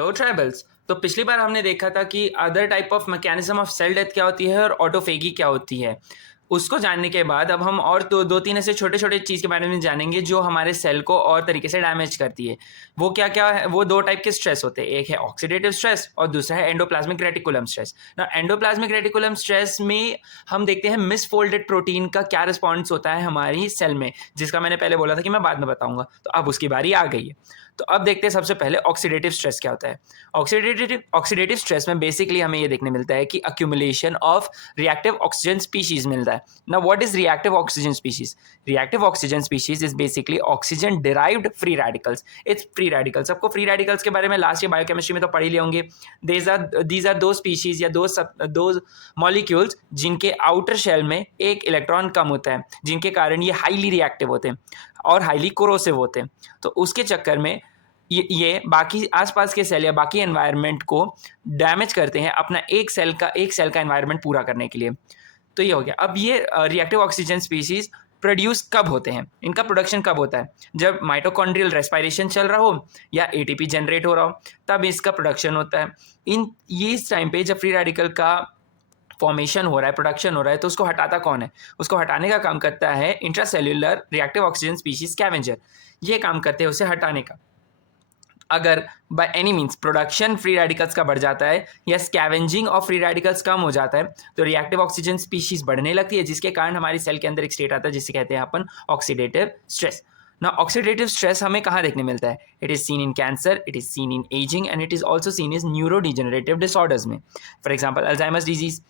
Hello tribals. तो पिछली बार हमने देखा था कि other type of mechanism of cell death क्या होती है और ऑटोफेगी क्या होती है। उसको जानने के बाद अब हम और दो तीन ऐसे छोटे छोटे चीज़ के बारे में जानेंगे जो हमारे सेल को और तरीके से डैमेज करती है। वो क्या क्या है? वो दो टाइप के स्ट्रेस होते हैं, एक है ऑक्सीडेटिव स्ट्रेस और दूसरा है एंडोप्लाज्मिक रेटिकुलम स्ट्रेस। ना एंडोप्लाज्मिक रेटिकुलम स्ट्रेस में हम देखते हैं मिसफोल्डेड प्रोटीन का क्या रिस्पॉन्स होता है हमारी सेल में, जिसका मैंने पहले बोला था कि मैं बाद में बताऊंगा। तो अब उसकी बारी आ गई है। तो अब देखते हैं सबसे पहले ऑक्सीडेटिव स्ट्रेस क्या होता है। ऑक्सीडेटिव स्ट्रेस में बेसिकली हमें ये देखने मिलता है कि accumulation of reactive oxygen species मिलता है। ना what is reactive oxygen species? Reactive oxygen species is basically oxygen derived free radicals. It's free radicals. आपको फ्री रेडिकल्स के बारे में लास्ट ईयर बायोकेमिस्ट्री में तो पढ़ ही लिए होंगे। दीज आर दो स्पीशीज या दो मॉलिक्यूल्स जिनके आउटर शेल में एक इलेक्ट्रॉन कम होता है, जिनके कारण ये हाईली रिएक्टिव होते हैं और हाईली कोरोसिव होते हैं। तो उसके चक्कर में ये बाकी आसपास के सेल या बाकी एनवायरनमेंट को डैमेज करते हैं अपना एक सेल का एनवायरनमेंट पूरा करने के लिए। तो ये हो गया। अब ये रिएक्टिव ऑक्सीजन स्पीशीज प्रोड्यूस कब होते हैं, इनका प्रोडक्शन कब होता है? जब माइटोकॉन्ड्रियल रेस्पिरेशन चल रहा हो या एटीपी जनरेट हो रहा हो, तब इसका प्रोडक्शन होता है। ये इस टाइम पे जब फ्री रेडिकल का फॉर्मेशन हो रहा है, प्रोडक्शन हो रहा है, तो उसको हटाता कौन है? उसको हटाने का काम करता है intracellular reactive oxygen species scavenger. ये काम करते हैं उसे हटाने का। अगर by any means production free radicals का बढ़ जाता है या स्कैवेंजिंग ऑफ फ्री रेडिकल्स कम हो जाता है, तो रिएक्टिव ऑक्सीजन स्पीशीज बढ़ने लगती है, जिसके कारण हमारी सेल के अंदर एक स्टेट आता है जिसे कहते हैं अपन ऑक्सीडेटिव स्ट्रेस। ना ऑक्सीडेटिव स्ट्रेस हमें कहाँ देखने मिलता है? It is seen in cancer, it is seen in ageing and it is also seen is neurodegenerative disorders में, फॉर एग्जाम्पल अल्जाइमर्स डिजीज।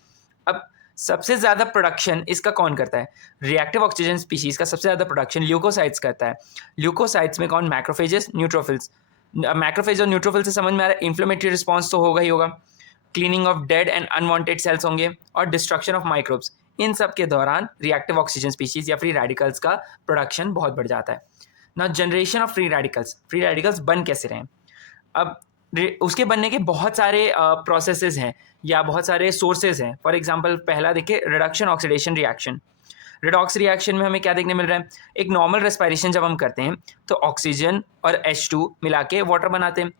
अब सबसे ज़्यादा प्रोडक्शन इसका कौन करता है? रिएक्टिव ऑक्सीजन स्पीशीज का सबसे ज़्यादा प्रोडक्शन ल्यूकोसाइट्स करता है। ल्यूकोसाइट्स में कौन? Macrophages, neutrophils. मैक्रोफेज और न्यूट्रोफिल से समझ में आ रहा है, इन्फ्लेमेटरी रिस्पॉन्स तो होगा ही होगा, cleaning of dead and unwanted cells होंगे और डिस्ट्रक्शन ऑफ माइक्रोब्स। इन सब के दौरान रिएक्टिव ऑक्सीजन स्पीशीज या फ्री रेडिकल्स का प्रोडक्शन बहुत बढ़ जाता है। ना जनरेशन ऑफ फ्री रेडिकल्स बन कैसे रहे? अब उसके बनने के बहुत सारे प्रोसेसेस हैं या बहुत सारे सोर्सेज हैं। फॉर एग्जांपल पहला देखिए, reduction oxidation reaction. Redox reaction में हमें क्या देखने मिल रहा है? एक नॉर्मल रेस्पिरेशन जब हम करते हैं तो ऑक्सीजन और H2 मिला के वाटर बनाते हैं।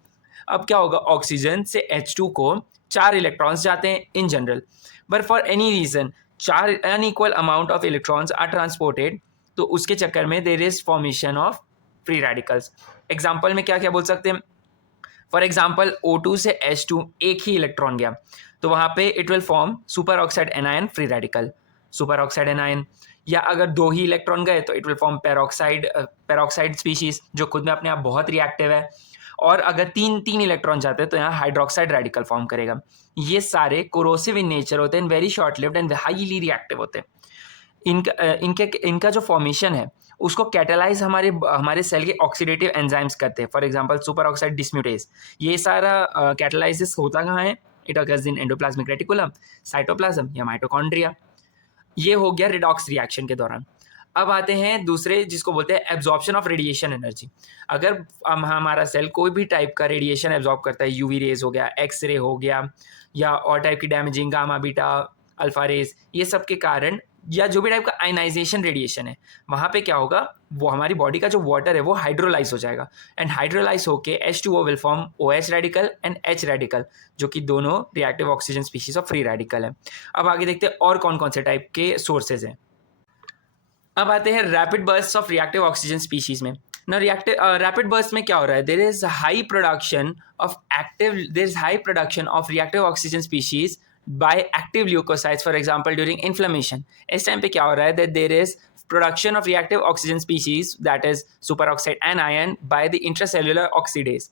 अब क्या होगा? ऑक्सीजन से H2 को 4 इलेक्ट्रॉन्स जाते हैं in general, but for any reason 4 unequal amount of electrons are transported, तो उसके चक्कर में there is formation of free radicals. Example में क्या क्या बोल सकते हैं? फॉर एग्जाम्पल O2 से H2 एक ही इलेक्ट्रॉन गया, तो वहाँ पे it will form super oxide anion free radical, super oxide anion. या अगर 2 ही इलेक्ट्रॉन गए तो it will form peroxide species, जो खुद में अपने आप बहुत रिएक्टिव है। और अगर तीन इलेक्ट्रॉन जाते हैं तो यहाँ हाइड्रोक्साइड रेडिकल फॉर्म करेगा। ये सारे कोरोसिव इन नेचर होते हैं, very short lived and highly reactive होते हैं। इनका जो फॉर्मेशन है उसको कैटेलाइज हमारे सेल के ऑक्सीडेटिव एंजाइम्स करते हैं। For example super oxide dismutase. ये सारा कैटेलाइसिस होता कहाँ है? It occurs in endoplasmic reticulum, cytoplasm या माइटोकॉन्ड्रिया। ये हो गया रिडॉक्स रिएक्शन के दौरान। अब आते हैं दूसरे, जिसको बोलते हैं एब्जॉर्प्शन ऑफ रेडिएशन एनर्जी। अगर हमारा सेल कोई भी टाइप का रेडिएशन एब्जॉर्ब करता है, यूवी रेज हो गया, एक्स रे हो गया, या और टाइप की damaging gamma beta alpha rays, ये सब के कारण, या जो भी टाइप का आयनाइजेशन रेडिएशन है, वहाँ पे क्या होगा? वो हमारी बॉडी का जो वाटर है वो हाइड्रोलाइज हो जाएगा, एंड हाइड्रोलाइज होके H2O will form OH radical and H radical, जो कि दोनों reactive oxygen species of free radical है। अब आगे देखते हैं और कौन कौन से टाइप के सोर्सेज हैं। अब आते हैं rapid burst of reactive oxygen species में। ना रैपिड बर्स्ट में क्या हो रहा है? There is high production of reactive oxygen species by active leukocytes, for example during inflammation. इस टाइम पे क्या हो रहा है? that there is production of reactive oxygen species, that is superoxide anion, by the intracellular oxidase.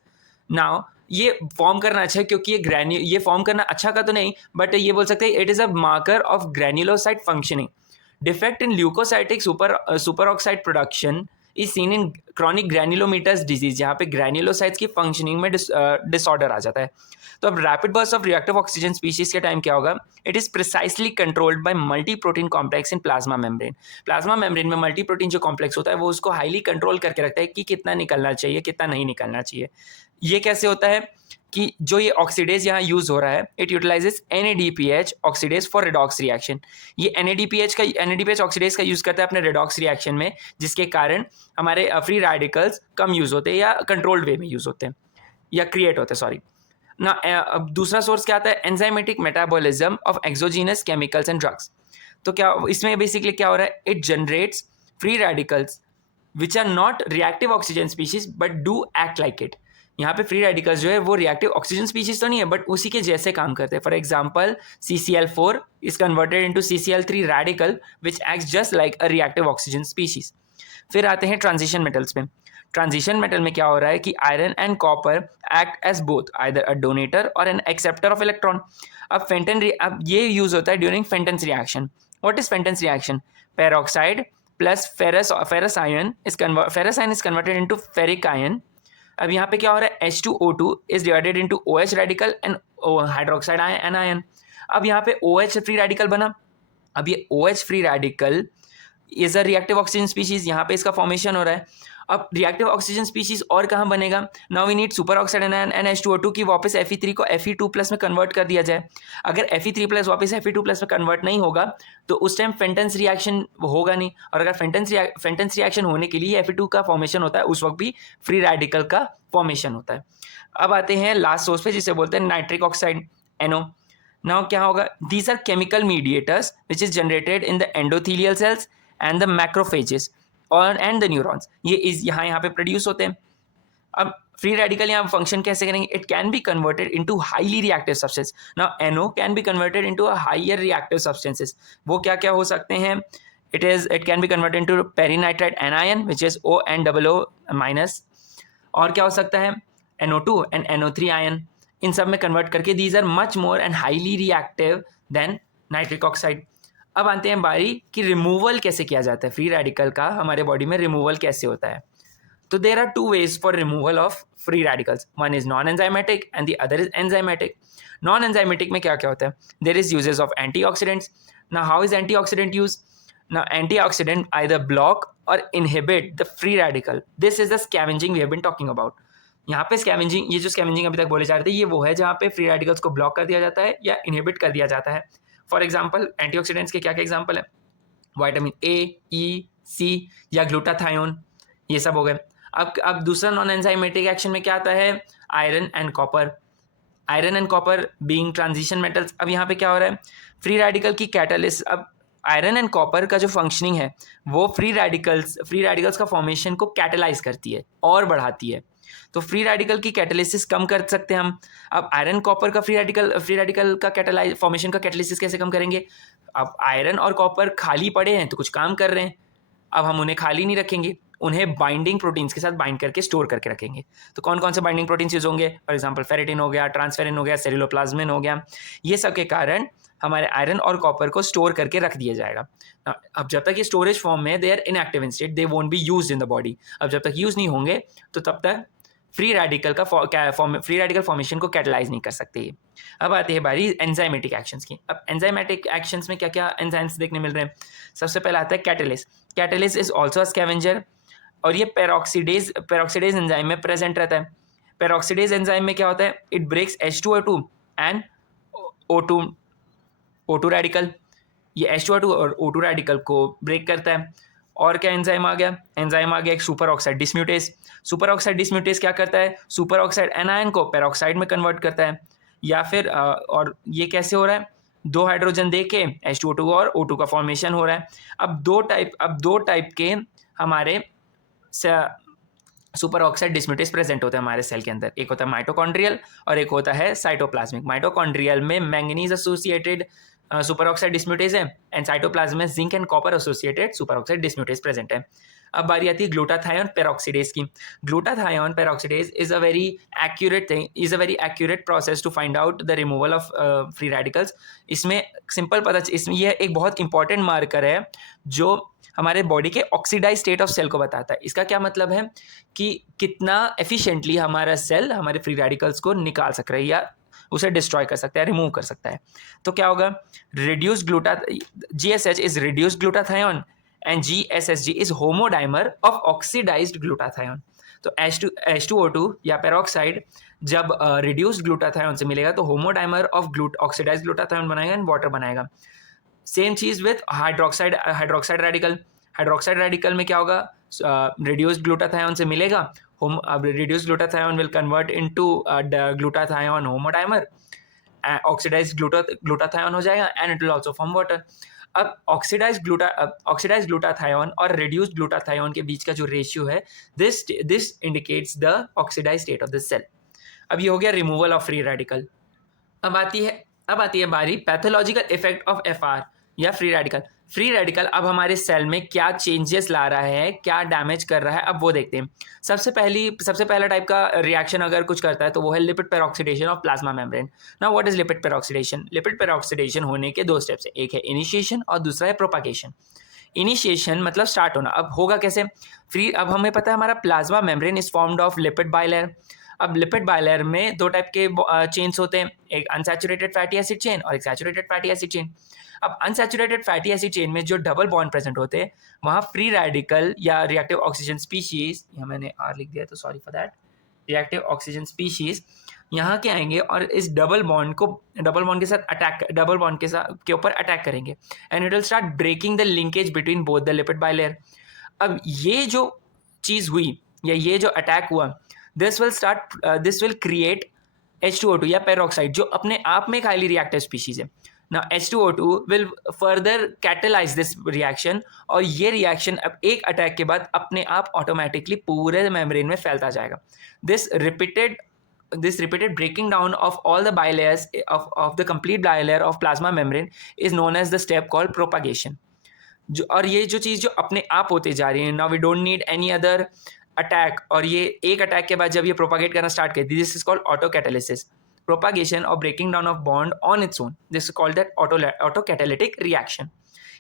Now ये form करना अच्छा है, क्योंकि ये फॉर्म करना अच्छा का तो नहीं, बट ये बोल सकते हैं it is a marker of granulocyte functioning. Defect in leukocytic superoxide production is seen in chronic granulomatous disease, जहाँ पे ग्रैन्युलोसाइट्स की फंक्शनिंग में डिसऑर्डर आ जाता है। तो अब rapid burst of reactive oxygen species के टाइम क्या होगा? It is precisely controlled by multi protein complex in plasma membrane. Plasma membrane में मल्टी प्रोटीन जो कॉम्प्लेक्स होता है वो उसको हाईली कंट्रोल करके रखता है कि कितना निकलना चाहिए, कितना नहीं निकलना चाहिए। ये कैसे होता है कि जो ये ऑक्सीडेज यहाँ यूज हो रहा है, it utilises NADPH oxidase for redox reaction. ये NADPH ऑक्सीडेज का यूज करता है अपने रिडॉक्स रिएक्शन में, जिसके कारण हमारे फ्री रेडिकल्स कम यूज होते हैं या कंट्रोल्ड वे में यूज होते हैं या क्रिएट होते हैं, सॉरी। ना अब दूसरा सोर्स क्या आता है, enzymatic metabolism of exogenous chemicals and drugs. तो क्या इसमें बेसिकली क्या हो रहा है, it generates free radicals which are not reactive oxygen species but do act like it. यहाँ पे फ्री रेडिकल्स जो है वो रिएक्टिव ऑक्सीजन स्पीशीज तो नहीं है बट उसी के जैसे काम करते हैं। For example CCl4 is converted into CCl3 radical which acts just like a reactive oxygen species. फिर आते हैं ट्रांजिशन मेटल्स में। ट्रांजिशन मेटल में क्या हो रहा है कि iron and copper act as both either a donator और एन एक्सेप्टर ऑफ इलेक्ट्रॉन। अब ये यूज होता है during Fenton's reaction. What is Fenton's reaction, peroxide plus ferrous ion is converted into ferric ion. अब यहाँ पे क्या हो रहा है, H2O2 is divided into OH radical and hydroxide ion. अब यहाँ पे OH फ्री रेडिकल बना। अब ये OH free radical is a reactive oxygen species, यहाँ पे इसका फॉर्मेशन हो रहा है। अब रिएक्टिव ऑक्सीजन स्पीशीज और कहाँ बनेगा, now we need superoxide anion and H2O2 की वापस Fe3 को Fe2+ में कन्वर्ट कर दिया जाए। अगर Fe3+ वापस Fe2+ में कन्वर्ट नहीं होगा तो उस टाइम फेंटन्स रिएक्शन होगा नहीं, और अगर फेंटन्स रिएक्शन होने के लिए Fe2 का फॉर्मेशन होता है उस वक्त भी फ्री रेडिकल का फॉर्मेशन होता है। अब आते हैं लास्ट सोर्स पे जिसे बोलते हैं नाइट्रिक ऑक्साइड NO। नाउ क्या होगा, these are chemical mediators which is generated in the endothelial cells and the macrophages और एंड द न्यूरॉन्स। ये इस यहाँ पे प्रोड्यूस होते हैं। अब फ्री रेडिकल यहाँ फंक्शन कैसे करेंगे, it can be converted into highly reactive substance. Now NO can be converted into a higher reactive substances. वो क्या क्या हो सकते हैं, it can be converted into perinitride anion which is ONOO-। और क्या हो सकता है, NO2 एंड NO3 आयन, इन सब में कन्वर्ट करके these are much more and highly reactive than nitric oxide. अब आते हैं बारी कि रिमूवल कैसे किया जाता है, फ्री रेडिकल का हमारे बॉडी में रिमूवल कैसे होता है। तो there are two ways for removal of free radicals, one is non enzymatic and the other is enzymatic. Non enzymatic में क्या क्या होता है, there is uses of antioxidants. ना हाउ इज एंटीऑक्सीडेंट यूज, ना एंटीऑक्सीडेंट आइदर ब्लॉक और inhibit the free radical, this is the scavenging we have been talking about. यहाँ पे स्कैवेंजिंग, ये जो स्कैवेंजिंग अभी तक बोले जा रहे थे, ये वो है जहाँ पे फ्री रेडिकल्स को ब्लॉक कर दिया जाता है या इनहिबिट कर दिया जाता है। फॉर एग्जाम्पल एंटीऑक्सीडेंट्स के क्या क्या एग्जाम्पल है, विटामिन A, E, C या ग्लूटाथायोन, ये सब हो गए। अब दूसरा नॉन एंजाइमेटिक एक्शन में क्या आता है, iron and copper. Iron and copper being transition metals. अब यहाँ पे क्या हो रहा है, फ्री रेडिकल की कैटालिस्ट। अब आयरन एंड कॉपर का जो फंक्शनिंग है वो फ्री रेडिकल्स का फॉर्मेशन को कैटेलाइज करती है और बढ़ाती है। तो फ्री रेडिकल की कैटालिसिस कम कर सकते हैं हम। अब आयरन कॉपर का फ्री रेडिकल का कैटालाइज फॉर्मेशन का कैटालिसिस कैसे कम करेंगे, अब आयरन और कॉपर खाली पड़े हैं तो कुछ काम कर रहे हैं, अब हम उन्हें खाली नहीं रखेंगे, उन्हें बाइंडिंग प्रोटीन्स के साथ बाइंड करके स्टोर करके रखेंगे। तो कौन कौन से बाइंडिंग प्रोटीन्स यूज होंगे, फॉर एग्जांपल फेरेटिन हो गया, ट्रांसफेरिन हो गया, सेलुलोप्लाज्मिन हो गया। ये सब के कारण हमारे आयरन और कॉपर को स्टोर करके रख दिया जाएगा। अब जब तक ये स्टोरेज फॉर्म में, they are inactive in state, they won't be used in the body. अब जब तक यूज नहीं होंगे तो तब तक फ्री रेडिकल फॉर्मेशन को कैटलाइज नहीं कर सकते। अब आते हैं बारी एंजाइमेटिक एक्शंस की। अब एंजाइमेटिक एक्शंस में क्या क्या एंजाइम्स देखने मिल रहे हैं, सबसे पहले आता है कैटलिस। कैटलिस इज ऑल्सो अ स्कैवेंजर और ये पेरोक्सीडेज एंजाइम में प्रेजेंट रहता है। पेरोक्सीडेज एंजाइम में क्या होता है, it breaks H2O2 and O2 radical. ये H2O2 और O2 रेडिकल को ब्रेक करता है। और क्या एंजाइम आ गया एक super oxide dismutase. Super oxide dismutase क्या करता है, सुपर ऑक्साइड एनायन को पेरोक्साइड में कन्वर्ट करता है। या फिर और ये कैसे हो रहा है, दो हाइड्रोजन दे के H2O2 और O2 का फॉर्मेशन हो रहा है। अब दो टाइप के हमारे सुपर ऑक्साइड डिस्म्यूटेज प्रेजेंट होता है हमारे सेल के अंदर। एक होता है माइटोकॉन्ड्रियल और एक होता है साइटोप्लाज्मिक। माइटोकॉन्ड्रियल में manganese associated superoxide dismutase है एंड साइटोप्लाज्म में zinc and copper associated superoxide dismutase present है। अब बारी आती है ग्लूटाथायोन पेरोक्सीडेज की। Glutathione peroxidase is a very accurate process to find out the removal of free radicals. इसमें इसमें यह एक बहुत इंपॉर्टेंट मार्कर है जो हमारे बॉडी के ऑक्सीडाइज स्टेट ऑफ सेल को बताता है। इसका क्या मतलब है कि कितना एफिशिएंटली हमारा सेल हमारे फ्री रेडिकल्स को निकाल सक रहा है या उसे डिस्ट्रॉय कर सकता है, रिमूव कर सकता है। तो क्या होगा, GSH is reduced glutathione and GSSG is homodimer of oxidized glutathione. तो H2O2 या पेरोक्साइड जब रिड्यूस्ड ग्लूटाथायोन से मिलेगा तो होमोडाइमर ऑफ ऑक्सीडाइज्ड ग्लूटाथायोन बनाएगा एंड वाटर बनाएगा। सेम चीज with hydroxide radical. Hydroxide radical में क्या होगा, रिड्यूस्ड ग्लूटाथायोन से मिलेगा, अब reduced glutathione will convert into glutathione homodimer, oxidise glutathione हो जाएगा and it will also form water. अब ऑक्सीडाइज ग्लूटाथायोन और रिड्यूस्ड ग्लूटाथायोन के बीच का जो रेशियो है, this indicates the oxidise state of the cell. अब ये हो गया रिमूवल ऑफ फ्री रेडिकल. अब आती है बारी पैथोलॉजिकल इफेक्ट ऑफ एफआर या फ्री रेडिकल. फ्री रेडिकल अब हमारे सेल में क्या चेंजेस ला रहा है, क्या डैमेज कर रहा है, अब वो देखते हैं. सबसे पहला टाइप का रिएक्शन अगर कुछ करता है तो वो है lipid peroxidation of plasma membrane. Now what is lipid peroxidation? Lipid peroxidation होने के दो स्टेप्स है, एक है इनिशिएशन और दूसरा है प्रोपागेशन. इनिशिएशन मतलब स्टार्ट होना. अब होगा कैसे? अब हमें पता है हमारा plasma membrane is formed of lipid bilayer. अब लिपिड बाइलेयर में दो टाइप के चेन्स होते हैं, एक अनसैचुरेटेड फैटी एसिड चेन और एक सैचुरेटेड फैटी एसिड चेन. अब अनसैचुरेटेड फैटी एसिड चेन में जो डबल बॉन्ड प्रेजेंट होते हैं वहाँ फ्री रेडिकल या रिएक्टिव ऑक्सीजन स्पीशीज, यहाँ मैंने आर लिख दिया तो sorry for that, reactive oxygen species यहाँ के आएंगे और इस डबल बॉन्ड के ऊपर अटैक करेंगे and it will start breaking the linkage between both the lipid bilayer. अब ये जो चीज़ हुई या ये जो अटैक हुआ, दिस विल क्रिएट H2O2 या पेरोक्साइड, जो अपने आप में एक हाईली रिएक्टिव स्पीशीज है. ना H2O2 will further catalyse this reaction और ये रिएक्शन अब एक अटैक के बाद अपने आप ऑटोमेटिकली पूरे मेम्ब्रेन में फैलता जाएगा. This repeated breaking down of all the bilayers of the complete bilayer of plasma membrane is known as the step called propagation. और ये जो चीज़ जो अपने आप होते जा रही है, now we don't need any other attack, और ये एक अटैक के बाद जब ये प्रोपागेट करना स्टार्ट करती है, this is called autocatalysis, propagation और breaking down of bond on its own. This is called that autocatalytic reaction.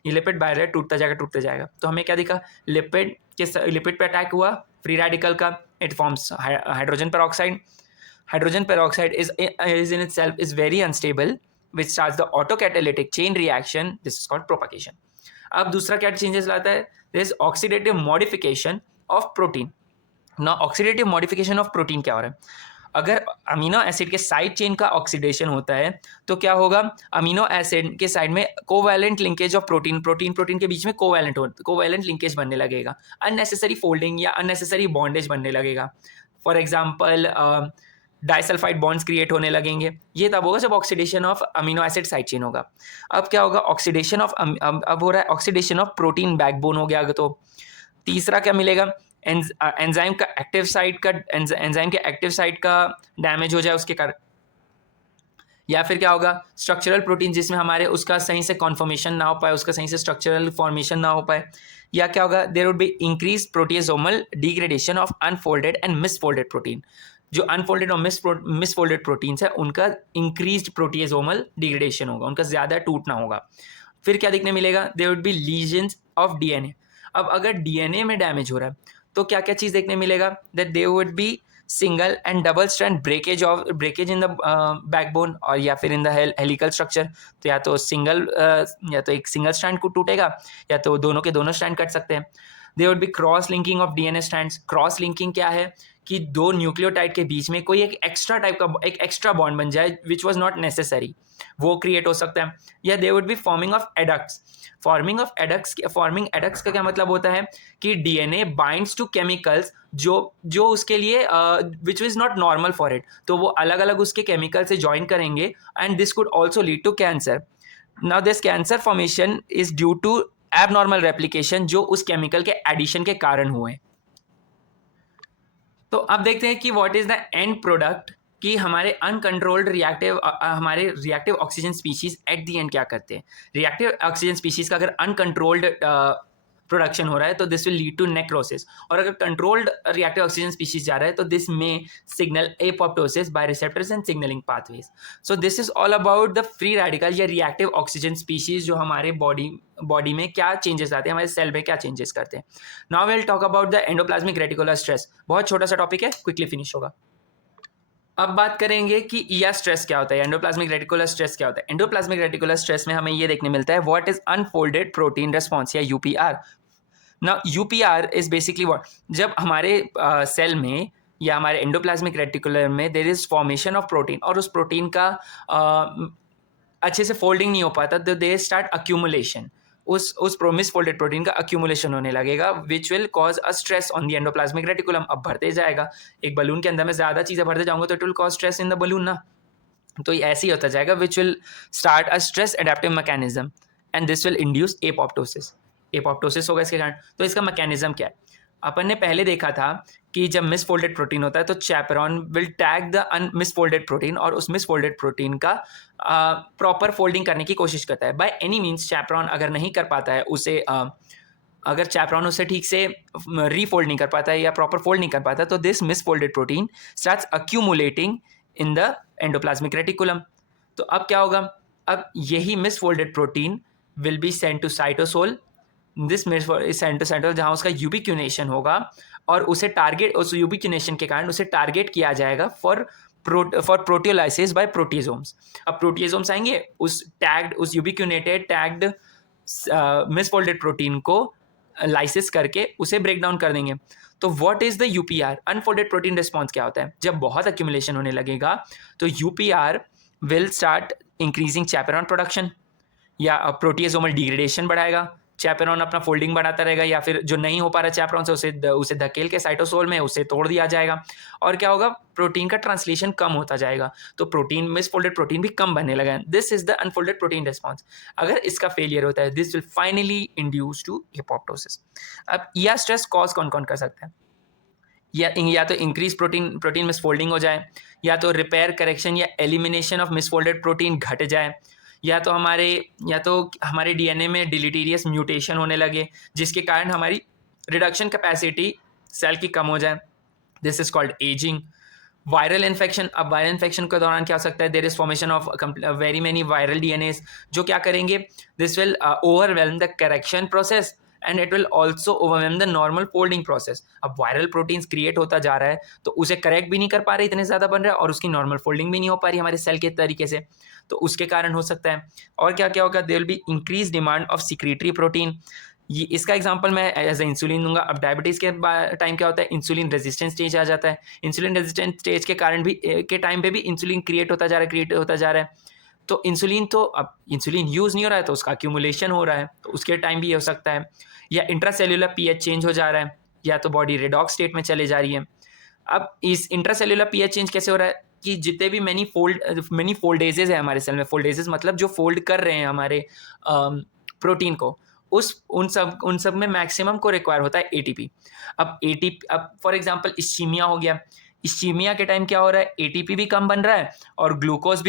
ये लिपिड बाइलेयर टूटता जाएगा. तो हमें क्या दिखा? लिपिड पे अटैक हुआ फ्री रेडिकल का, it forms hydrogen peroxide. Hydrogen peroxide is in itself is very unstable which starts the autocatalytic chain reaction. This is called propagation. अब दूसरा क्या चेंजेस लाता है? This is oxidative modification of protein. ना oxidative modification of protein क्या हो रहा है? अगर अमीनो एसिड के साइड चेन का ऑक्सीडेशन होता है तो क्या होगा? अमीनो एसिड के साइड में कोवैलेंट लिंकेज ऑफ प्रोटीन के बीच में कोवैलेंट लिंकेज बनने लगेगा, अननेसेसरी फोल्डिंग या अननेसेसरी बॉन्डेज बनने लगेगा. For example disulphide bonds create होने लगेंगे. ये तब होगा जब oxidation of amino acid side chain होगा. अब क्या होगा? अब हो रहा है ऑक्सीडेशन ऑफ प्रोटीन बैकबोन हो गया. तो तीसरा क्या मिलेगा? एंजाइम के एक्टिव साइट का डैमेज हो जाए उसके कारण. या फिर क्या होगा? स्ट्रक्चरल प्रोटीन जिसमें हमारे उसका सही से कॉन्फॉर्मेशन ना हो पाए, उसका सही से स्ट्रक्चरल फॉर्मेशन ना हो पाए. या क्या होगा? There would be increase proteasomal degradation of unfolded and misfolded protein. जो अनफोल्डेड और मिसफोल्डेड प्रोटीन्स है उनका इंक्रीज्ड प्रोटियोसोमल डिग्रेडेशन होगा, उनका ज़्यादा टूटना होगा. फिर क्या देखने मिलेगा? There would be lesions of DNA. अब अगर डीएनए में डैमेज हो रहा है तो क्या क्या चीज़ देखने मिलेगा? That there would be single and double strand breakage in the backbone और या फिर इन द हेलिकल स्ट्रक्चर. तो या तो एक सिंगल स्ट्रैंड को टूटेगा या तो दोनों के दोनों स्ट्रैंड कट सकते हैं. There would be cross linking of DNA strands. Cross linking क्या है? कि दो न्यूक्लियोटाइड के बीच में कोई एक एक्स्ट्रा बॉन्ड बन जाए विच वॉज नॉट नेसेसरी, वो क्रिएट हो सकता है. या there would be forming of adducts. Forming adducts का क्या मतलब होता है? कि डीएनए बाइंड्स टू केमिकल्स जो उसके लिए which is not normal for it, तो वो अलग अलग उसके केमिकल से ज्वाइन करेंगे and this could also lead to cancer. Now this cancer formation is due to abnormal replication जो उस केमिकल के एडिशन के कारण हुए. तो अब देखते हैं कि what is the end product, कि हमारे uncontrolled reactive oxygen species at the end क्या करते हैं. रिएक्टिव ऑक्सीजन स्पीशीज का अगर अनकंट्रोल्ड प्रोडक्शन हो रहा है तो this will lead to necrosis, और अगर कंट्रोल्ड रिएक्टिव ऑक्सीजन स्पीशीज जा रहा है तो दिस में signal apoptosis by receptors and signalling pathways. So this is all about the free radical या रिएक्टिव ऑक्सीजन स्पीशीज जो हमारे बॉडी में क्या चेंजेस आते हैं, हमारे सेल में क्या चेंजेस करते हैं. Now we will talk about the endoplasmic reticular stress. बहुत छोटा सा टॉपिक है, क्विकली फिनिश होगा. अब बात करेंगे कि ईआर स्ट्रेस क्या होता है, एंडोप्लाज्मिक रेटिकुलर स्ट्रेस क्या होता है. एंडोप्लाज्मिक रेटिकुलर स्ट्रेस में हमें ये देखने मिलता है what is unfolded protein response या UPR. Now UPR is basically what, जब हमारे सेल में या हमारे एंडोप्लाज्मिक रेटिकुलर में there is formation of protein और उस प्रोटीन का अच्छे से फोल्डिंग नहीं हो पाता, तो दे स्टार्ट अक्यूमुलेशन. उस मिसफोल्डेड प्रोटीन का अक्यूमुलेशन होने लगेगा which will cause a stress on the endoplasmic reticulum. अब बढ़ते जाएगा, एक बलून के अंदर में ज़्यादा चीज़ें भरते जाऊंगा तो it will cause stress in the balloon ना। तो ये ऐसे ही होता जाएगा which will start a stress adaptive mechanism and this will induce apoptosis. Apoptosis होगा इसके कारण। तो इसका मैकेनिज्म क्या है? अपन ने पहले देखा था कि जब मिसफोल्डेड प्रोटीन होता है तो chaperone will tag the misfolded protein और उस मिसफोल्डेड प्रोटीन का प्रॉपर फोल्डिंग करने की कोशिश करता है। बाय एनी मीन्स चैपरॉन अगर नहीं कर पाता है उसे अगर चैपरॉन उसे ठीक से रीफोल्ड नहीं कर पाता है या प्रॉपर फोल्ड नहीं कर पाता, तो this misfolded protein starts accumulating in the endoplasmic reticulum. तो अब क्या होगा? अब यही misfolded protein will be send to cytosol. This send to cytosol जहाँ उसका यूबिक्यूनेशन होगा और उसे टारगेट, उस यूबिक्यूनेशन के कारण उसे टारगेट किया जाएगा फॉर प्रोटियोलाइसिस बाय प्रोटियोसोम्स। अब प्रोटियोसोम्स आएंगे उस यूबिक्यूनेटेड टैग्ड मिसफोल्डेड प्रोटीन को लाइसिस करके उसे ब्रेक डाउन कर देंगे। तो what is the UPR? Unfolded protein response क्या होता है? जब बहुत अक्यूमुलेशन होने लगेगा तो UPR will start increasing chaperone production या प्रोटियोसोमल डिग्रेडेशन बढ़ाएगा। चैपेरॉन अपना फोल्डिंग बढ़ाता रहेगा या फिर जो नहीं हो पा रहा चैपेरॉन से उसे धकेल के साइटोसोल में उसे तोड़ दिया जाएगा। और क्या होगा? प्रोटीन का ट्रांसलेशन कम होता जाएगा, तो प्रोटीन मिसफोल्डेड प्रोटीन भी कम बनने लगा। This is the unfolded protein response. अगर इसका फेलियर होता है this will finally induce to apoptosis. अब या स्ट्रेस कॉज कौन कौन कर सकता है? या तो इंक्रीज प्रोटीन मिसफोल्डिंग हो जाए, या तो रिपेयर करेक्शन या एलिमिनेशन ऑफ मिसफोल्डेड प्रोटीन घट जाए, या तो हमारे डीएनए में डिलीटीरियस म्यूटेशन होने लगे जिसके कारण हमारी रिडक्शन कैपेसिटी सेल की कम हो जाए। This is called ageing. Viral infection. अब वायरल इन्फेक्शन के दौरान क्या हो सकता है? There is formation of very many viral DNAs जो क्या करेंगे? This will overwhelm the correction process and it will also overwhelm the normal folding process. अब वायरल प्रोटीन्स क्रिएट होता जा रहा है तो उसे करेक्ट भी नहीं कर पा रहे, इतने ज़्यादा बन रहा है, और उसकी नॉर्मल फोल्डिंग भी नहीं हो पा रही हमारे सेल के तरीके से, तो उसके कारण हो सकता है। और क्या क्या होगा? There will be increase demand of secretory protein. ये इसका एग्जांपल मैं एज ए इंसुलिन दूंगा। अब डायबिटीज़ के टाइम क्या होता है? इंसुलिन रेजिस्टेंट स्टेज आ जाता है। इंसुलिन रेजिस्टेंट स्टेज के कारण भी के टाइम पे भी इंसुलिन क्रिएट होता जा रहा है। तो इंसुलिन अब इंसुलिन यूज़ नहीं हो रहा है तो उसका एक्यूमुलेशन हो रहा है, तो उसके टाइम भी ये हो सकता है। या इंट्रासेल्यूलर पीएच चेंज हो जा रहा है, या तो बॉडी रिडॉक्स स्टेट में चले जा रही है। अब इस इंट्रासेल्यूलर पीएच चेंज कैसे हो रहा है? कि जितने भी मैनी फोल्डेजेस है हमारे सेल में, फोल्डेजेस मतलब जो फोल्ड कर रहे हैं हमारे प्रोटीन को, उन सब में मैक्सिमम को रिक्वायर होता है एटीपी। अब फॉर एग्जांपल इस्कीमिया हो गया। इस्कीमिया के टाइम क्या हो रहा है? एटीपी भी कम बन रहा है और ग्लूकोज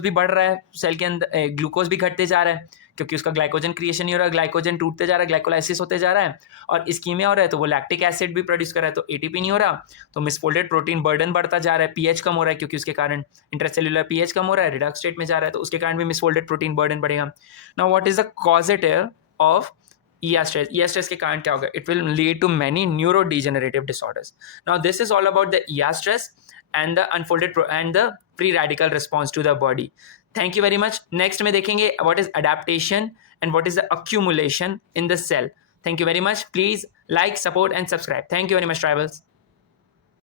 भी बढ़ रहा है सेल के अंदर, ग्लूकोज भी घटते जा रहा है क्योंकि उसका ग्लाइकोजन क्रिएशन नहीं हो रहा है, ग्लाइकोजन टूटते जा रहा है, ग्लाइकोलाइसिस होते जा रहा है। और इस्कीमिया हो रहा है तो वो लैक्टिक एसिड भी प्रोड्यूस कर रहा है, तो एटीपी नहीं हो रहा, तो मिसफोल्डेड प्रोटीन बर्डन बढ़ता जा रहा है, पीएच कम हो रहा है क्योंकि उसके कारण इंटरसेल्युलर पीएच कम हो रहा है, रिडक्स स्टेट में जा रहा है, तो उसके कारण भी मिसफोल्डेड प्रोटीन बर्डन बढ़ेगा। Now what is the causative of ER stress के कारण क्या होगा? It will lead to many neurodegenerative disorders. Now this is all about the ER stress and the and the free radical response to the body. Thank you very much. Next में देखेंगे what is adaptation and what is the accumulation in the cell. Thank you very much. Please like, support and subscribe. Thank you very much, tribals.